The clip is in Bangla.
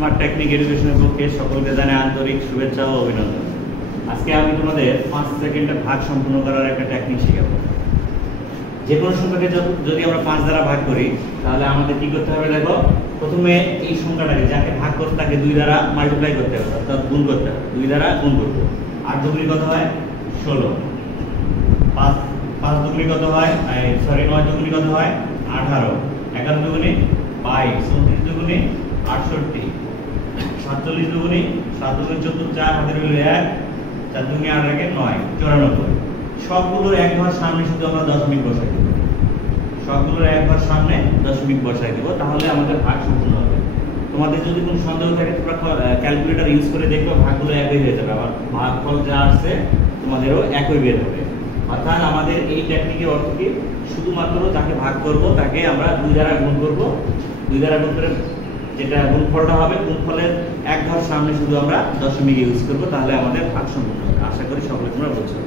স্মার্ট টেকনিক এডুকেশনের পক্ষে সকলকে জানাই আন্তরিক শুভেচ্ছা ও অভিনন্দন। আজকে আমি তোমাদের 5 সেকেন্ডে ভাগ সম্পূর্ণ করার একটা টেকনিক শেখাবো। যে কোনো সংখ্যাকে যদি আমরা 5 দ্বারা ভাগ করি তাহলে আমাদের কি করতে হবে? দেখো, প্রথমে এই সংখ্যাটাকে যাকে ভাগ করতে তাকে 2 দ্বারা মাল্টিপ্লাই করতে হবে, অর্থাৎ গুণ করতে হবে। 2 দ্বারা গুণ করব। 8 দুগুণে কত হয়? 16। 5 দুগুণে কত হয়? 9 দুগুণে কত হয়? 18। 11 দুগুণে 22। 34 দুগুণে 68। 47 দুগুণে 7 দুগুণে 14, 4 হাতের হলো 1, 4 দুগুণে 8 একে 9, 94। সবগুলোর এক ঘর সামনে শুধু আমরা দশমিক বসাই দেব। সবগুলোর এক ঘর সামনে দশমিক বসাই দেব, তাহলে আমাদের ভাগ সম্পূর্ণ হবে। তোমাদের যদি কোনো সন্দেহ থাকে তোমরা ক্যালকুলেটর ইউজ করে দেখবে, ভাগগুলো একই হয়ে যাবে, আবার ভাগফল যা আসছে তোমাদেরও একই বের হবে। অর্থাৎ আমাদের এই টেকনিকের অর্থ কি? শুধুমাত্র যাকে ভাগ করব তাকে আমরা 2 দ্বারা গুণ করব। 2 দ্বারা গুণ করে যেটা গুণফলটা হবে, গুণফলের এক ঘর সামনে শুধু আমরা দশমিক ইউজ করব, তাহলে আমাদের ভাগ সম্পূর্ণ হবে। আশা করি সকলে তোমরা বুঝছো।